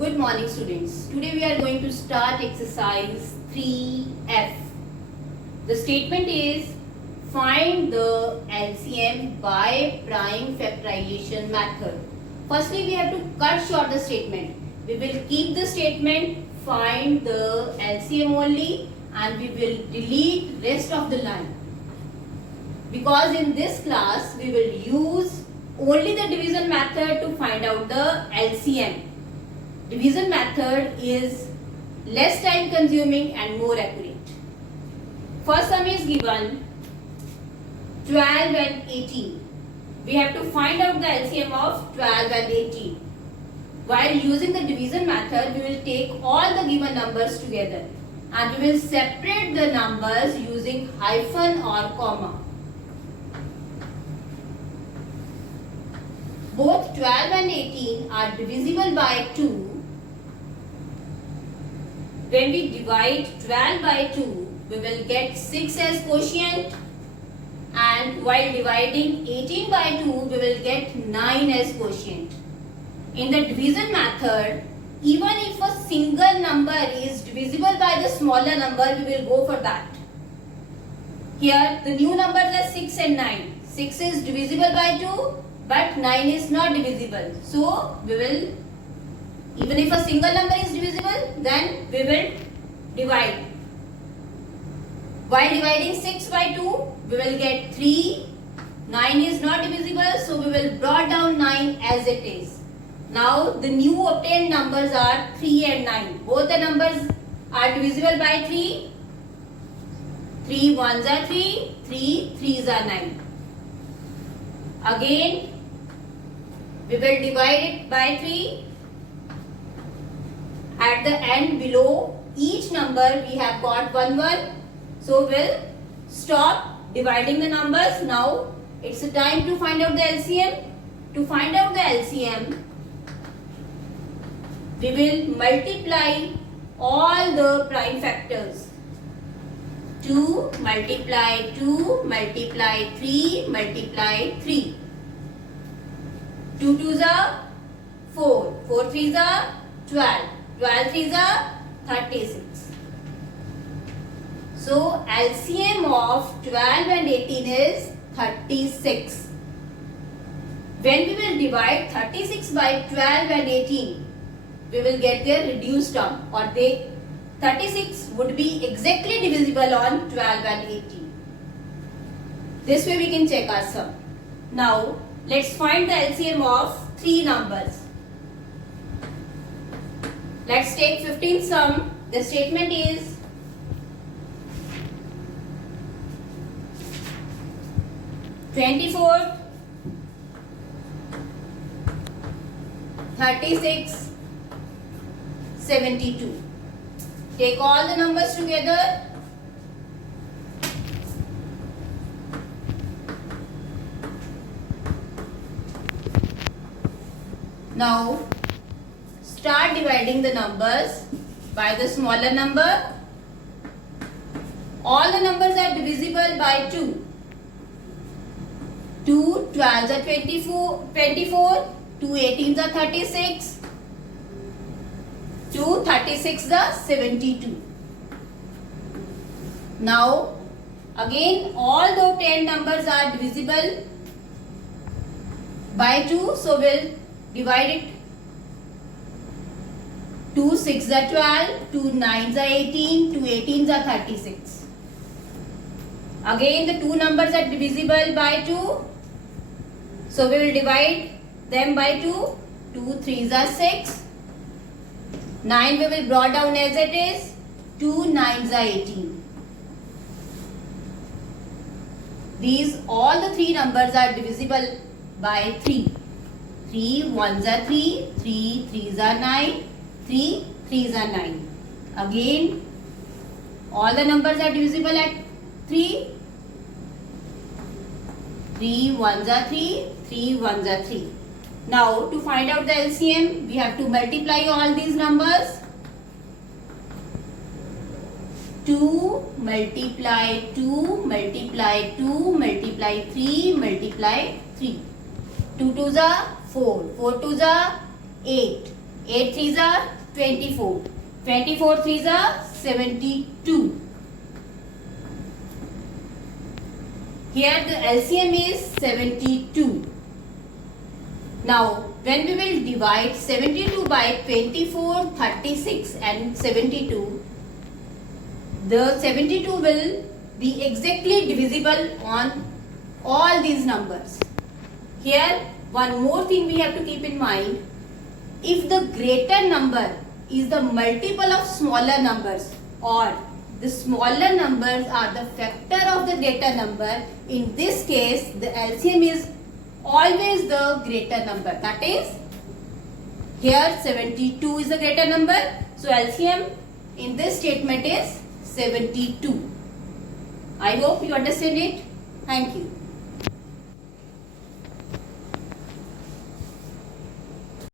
Good morning students. Today we are going to start exercise 3F. The statement is find the LCM by prime factorization method. Firstly we have to cut short the statement. We will keep the statement find the LCM only and we will delete rest of the line. Because in this class we will use only the division method to find out the LCM. Division method is less time consuming and more accurate. First sum is given 12 and 18. We have to find out the LCM of 12 and 18. While using the division method, we will take all the given numbers together and we will separate the numbers using hyphen or comma. Both 12 and 18 are divisible by 2. When we divide 12 by 2, we will get 6 as quotient, and while dividing 18 by 2, we will get 9 as quotient. In the division method, even if a single number is divisible by the smaller number, we will go for that. Here, the new numbers are 6 and 9. 6 is divisible by 2, but 9 is not divisible. So, we will, even if a single number is divisible, then we will divide. While dividing 6 by 2, we will get 3. 9 is not divisible, so we will brought down 9 as it is. Now, the new obtained numbers are 3 and 9. Both the numbers are divisible by 3. 3 ones are 3, 3 threes are 9. Again, we will divide it by 3. At the end below each number we have got 1 1. So we'll stop dividing the numbers. Now it's the time to find out the LCM. To find out the LCM, we will multiply all the prime factors. 2 multiply 2 multiply 3 multiply 3. 2 2s are 4. 4 3s are 12. 12 3s are 36. So LCM of 12 and 18 is 36. When we will divide 36 by 12 and 18, we will get their reduced term, or 36 would be exactly divisible on 12 and 18. This way we can check our sum. Now let's find the LCM of 3 numbers. Let's take 15th sum. The statement is (24), (36), (72). Take all the numbers together. Now start dividing the numbers by the smaller number. All the numbers are divisible by 2. 2 12s are 24, 2 18s are 36, 2 36s are 72. Now again all the obtained numbers are divisible by 2, so we'll divide it. 2 6s are 12, 2 9s are 18, 2 18s are 36. Again the two numbers are divisible by 2, so we will divide them by 2. 2 3s are 6. 9 we will brought down as it is. 2 9s are 18. These all the 3 numbers are divisible by 3. 3 1s are 3, 3 3s are 9, 3 3s are 9. Again, all the numbers are divisible at 3. 3 1s are 3, 3 1s are 3. Now, to find out the LCM, we have to multiply all these numbers. 2 multiply 2 multiply 2 multiply 3 multiply 3. 2 2s are 4, 4 2s are 8, 8 threes are 24. 24 threes are 72. Here the LCM is 72. Now when we will divide 72 by 24, 36 and 72, the 72 will be exactly divisible on all these numbers. Here one more thing we have to keep in mind. If the greater number is the multiple of smaller numbers, or the smaller numbers are the factor of the greater number, in this case the LCM is always the greater number. That is, here 72 is the greater number, so LCM in this statement is 72. I hope you understand it. Thank you.